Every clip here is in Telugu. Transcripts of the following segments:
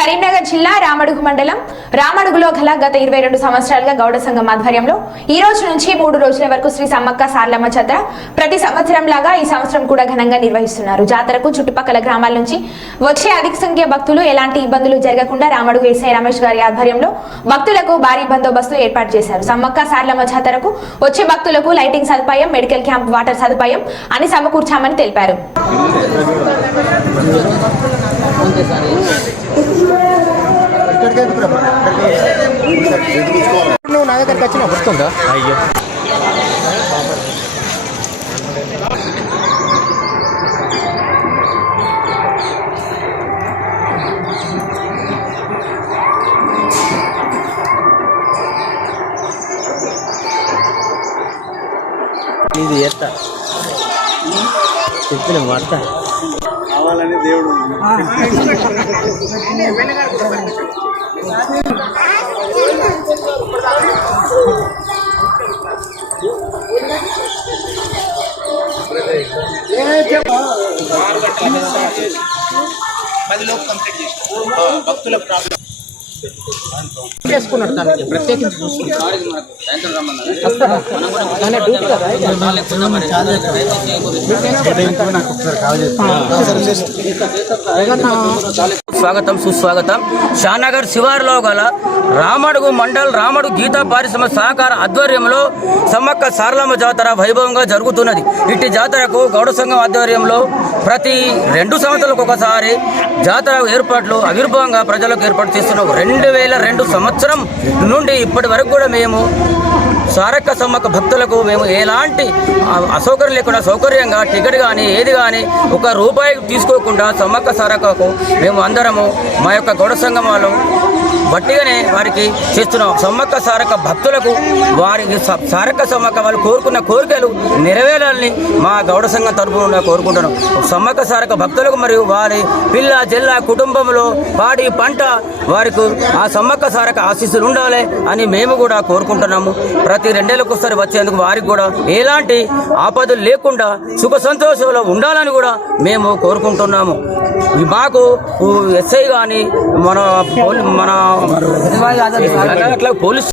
కరీంనగర్ జిల్లా రామడుగు మండలం. రామడుగులో గల గత ఇరవై రెండు సంవత్సరాలుగా గౌడ సంఘం ఆధ్వర్యంలో ఈ రోజు నుంచి మూడు రోజుల వరకు శ్రీ సమ్మక్క సార్లమ్మ జాతర ప్రతి సంవత్సరం లాగా ఈ సంవత్సరం కూడా ఘనంగా నిర్వహిస్తున్నారు. జాతరకు చుట్టుపక్కల గ్రామాల నుంచి వచ్చే అధిక సంఖ్య భక్తులు ఎలాంటి ఇబ్బందులు జరగకుండా రామడుగు ఎస్ఐ రమేష్ గారి ఆధ్వర్యంలో భక్తులకు భారీ బందోబస్తు ఏర్పాటు చేశారు. సమ్మక్క సార్లమ్మ జాతరకు వచ్చే భక్తులకు లైటింగ్ సదుపాయం మెడికల్ క్యాంప్ వాటర్ సదుపాయం అని సమకూర్చామని తెలిపారు. నువ్వు నా దగ్గరికి వచ్చిన వస్తుందా అయ్యో ఇది ఎత్త. చెప్పిన వార్త. కావాలని దేవుడు చేసుకున్నట్టు దానికి ప్రత్యేకించి చూసుకుంటాం వస్తాడా? స్వాగతం సుస్వాగతం. షానగర్ శివారులో గల రామడుగు మండల్ రామడు గీతా పారిశ్రమ సహకార ఆధ్వర్యంలో సమ్మక్క సారలమ్మ జాతర వైభవంగా జరుగుతున్నది. ఇట్టి జాతరకు గౌడ సంఘం ఆధ్వర్యంలో ప్రతి రెండు సంవత్సరాలకు ఒకసారి జాతర ఏర్పాట్లు అవిర్భవంగా ప్రజలకు ఏర్పాటు చేస్తున్నాం రెండు వేల రెండు సంవత్సరం నుండి ఇప్పటి వరకు కూడా మేము సారక్క సమ్మక్క భక్తులకు మేము ఎలాంటి అసౌకర్యం లేకుండా సౌకర్యంగా టికెట్ కానీ ఏది కానీ ఒక రూపాయి తీసుకోకుండా సమ్మక్క సారక్కకు మేము అందరము మా యొక్క గౌడ సంఘం వాళ్ళు బట్టిగానే వారికి చేస్తున్నాం సమ్మక్క సారక భక్తులకు వారికి స- సారక్క సమ్మక్క వాళ్ళు కోరుకున్న కోరికలు నెరవేరాలని మా గౌడ సంఘం తరపున కోరుకుంటున్నాం. సమ్మక్క సారక భక్తులకు మరియు వారి పిల్ల జిల్లా కుటుంబంలో పాడి పంట వారికి ఆ సమ్మక్క సారక ఆశీస్సులు ఉండాలి అని మేము కూడా కోరుకుంటున్నాము. ప్రతి రెండేళ్ళకు ఒకసారి వచ్చేందుకు వారికి కూడా ఎలాంటి ఆపదలు లేకుండా సుఖ సంతోషంలో ఉండాలని కూడా మేము కోరుకుంటున్నాము. మాకు ఎస్ఐ కానీ మన మన అట్లా పోలీస్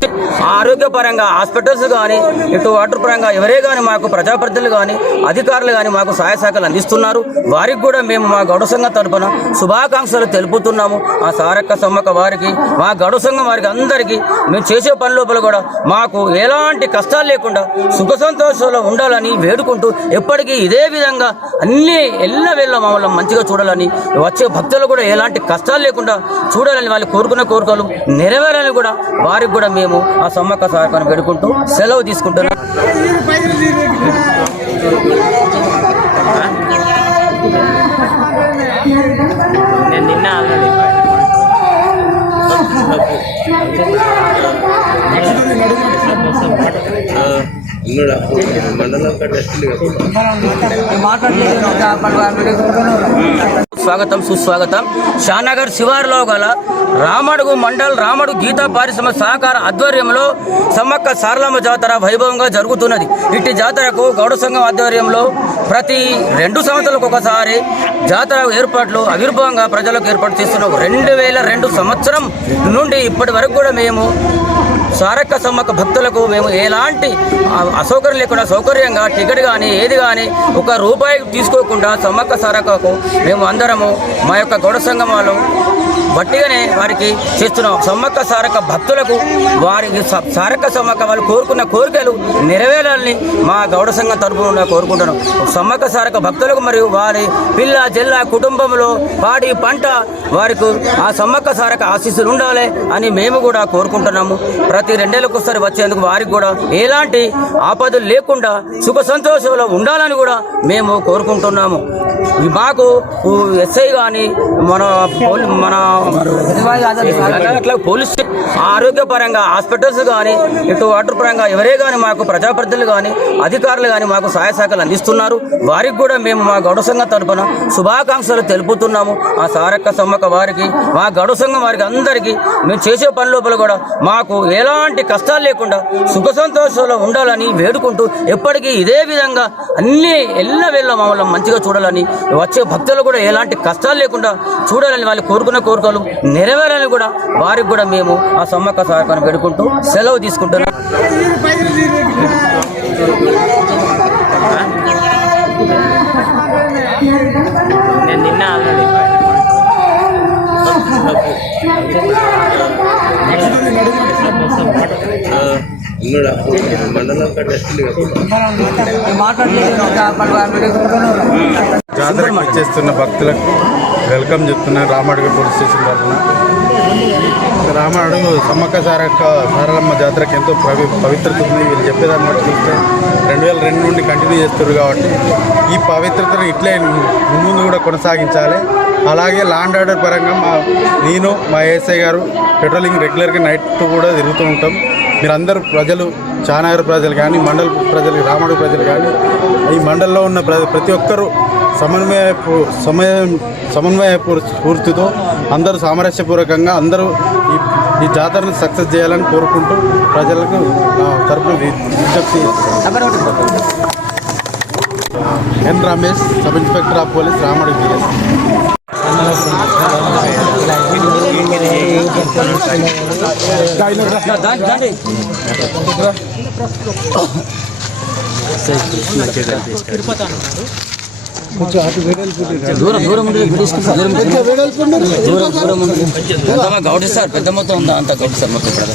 ఆరోగ్యపరంగా హాస్పిటల్స్ కానీ ఇటు వాటర్ పరంగా ఎవరే కానీ మాకు ప్రజాప్రతినిధులు కానీ అధికారులు కానీ మాకు సహాయ శాఖలు అందిస్తున్నారు. వారికి కూడా మేము మా గౌడ సంఘం తరపున శుభాకాంక్షలు తెలుపుతున్నాము. ఆ సారక్క సమ్మక్క వారికి మా గౌడ సంఘం వారికి అందరికీ మేము చేసే పని లోపల కూడా మాకు ఎలాంటి కష్టాలు లేకుండా సుఖ సంతోషంలో ఉండాలని వేడుకుంటూ ఎప్పటికీ ఇదే విధంగా అన్ని ఎల్ల వేళ్ళ మమ్మల్ని మంచిగా చూడాలని వచ్చే భక్తులు కూడా ఎలాంటి కష్టాలు లేకుండా చూడాలని వాళ్ళు కోరుకున్న కోరికలు నెరవేరాలని కూడా. వారికి కూడా మేము ఆ సమ్మక్క సహకారం వేడుకుంటూ సెలవు తీసుకుంటున్నాం. నేను నిన్న ఆల్రెడీ స్వాగతం సుస్వాగతం. షానగర్ శివారులో గల రామడుగు మండల్ రామడు గీతా పారిశ్రమ సహకార ఆధ్వర్యంలో సమ్మక్క సారలమ్మ జాతర వైభవంగా జరుగుతున్నది. ఇట్టి జాతరకు గౌడ సంఘం ఆధ్వర్యంలో ప్రతి రెండు సంవత్సరాలకు ఒకసారి జాతర ఏర్పాట్లు ఆవిర్భావంగా ప్రజలకు ఏర్పాటు చేస్తున్నాం. రెండు వేల రెండు సంవత్సరం నుండి ఇప్పటి వరకు కూడా మేము సారక్క సమ్మక్క భక్తులకు మేము ఎలాంటి అసౌకర్యం లేకుండా సౌకర్యంగా టికెట్ కానీ ఏది కానీ ఒక రూపాయి తీసుకోకుండా సమ్మక్క సారక్కకు మేము అందరము మా యొక్క గౌడ సంఘం వాళ్ళు బట్టిగానే వారికి చేస్తున్నాం. సమ్మక్క సారక భక్తులకు వారికి సారక సారక్క సమ్మక్క వాళ్ళు కోరుకున్న కోరికలు నెరవేరాలని మా గౌడ సంఘం తరపున కోరుకుంటున్నాం. సమ్మక్క సారక భక్తులకు మరియు వారి పిల్ల జిల్లా కుటుంబంలో పాడి పంట వారికి ఆ సమ్మక్క సారక ఆశీస్సులు ఉండాలి అని మేము కూడా కోరుకుంటున్నాము. ప్రతి రెండేళ్ళకు ఒకసారి వచ్చేందుకు వారికి కూడా ఎలాంటి ఆపదలు లేకుండా సుఖ సంతోషంలో ఉండాలని కూడా మేము కోరుకుంటున్నాము. మాకు ఎస్ఐ కానీ మన మన అట్లా పోలీస్ ఆరోగ్యపరంగా హాస్పిటల్స్ కానీ ఇటు వాటర్ పరంగా ఎవరే కానీ మాకు ప్రజాప్రతినిధులు కానీ అధికారులు కానీ మాకు సహాయ శాఖలు అందిస్తున్నారు. వారికి కూడా మేము మా గౌడ సంఘం తరపున శుభాకాంక్షలు తెలుపుతున్నాము. ఆ సారక్క సమ్మక్క వారికి మా గౌడ సంఘం వారికి అందరికీ మేము చేసే పని లోపల కూడా మాకు ఎలాంటి కష్టాలు లేకుండా సుఖ సంతోషంలో ఉండాలని వేడుకుంటూ ఎప్పటికీ ఇదే విధంగా అన్ని ఎల్ల వెళ్ళ మమ్మల్ని మంచిగా చూడాలని వచ్చే భక్తులు కూడా ఎలాంటి కష్టాలు లేకుండా చూడాలని వాళ్ళు కోరుకున్న కోరికలు నెరవేరాలని కూడా. వారికి కూడా మేము ఆ సమ్మక్క సారకను పెడుకుంటూ సెలవు తీసుకుంటున్నాం. నేను నిన్న ఆల్రెడీ జాతరకు వచ్చేస్తున్న భక్తులకు వెల్కమ్ చెప్తున్నాను రామడుగు పోలీస్ స్టేషన్ తరఫున. రామడుగు సమ్మక్క సారక్క సారలమ్మ జాతరకు ఎంతో పవి పవిత్రత ఉంది. వీళ్ళు చెప్పేదాన్ని బట్టి చూస్తే రెండు వేల రెండు నుండి కంటిన్యూ చేస్తారు కాబట్టి ఈ పవిత్రతను ఇట్లే ముందు కూడా కొనసాగించాలి. అలాగే లాండ్ ఆర్డర్ పరంగా మా నేను మా ఏఎస్ఐ గారు పెట్రోలింగ్ రెగ్యులర్గా నైట్ కూడా తిరుగుతూ ఉంటాం. మీరందరూ ప్రజలు చానగర్ ప్రజలు కానీ మండల ప్రజలు రామడు ప్రజలు కానీ ఈ మండలంలో ఉన్న ప్ర- ప్రతి ఒక్కరూ సమన్వయ సమయం సమన్వయ పూర్- పూర్తితో అందరూ సామరస్యపూర్వకంగా అందరూ ఈ ఈ జాతరను సక్సెస్ చేయాలని కోరుకుంటూ ప్రజలకు నా తరపున వి- విజ్ఞప్తి N Ramesh sub inspector of police రామడు విఎస్ దూరం దూరం ఉండి తీసుకుంటా దూరం దూరం ఉండి పెద్దమ్మ గౌడి సార్ పెద్ద మొత్తం ఉందా? అంత గౌడి సార్ మొత్తం ఇక్కడ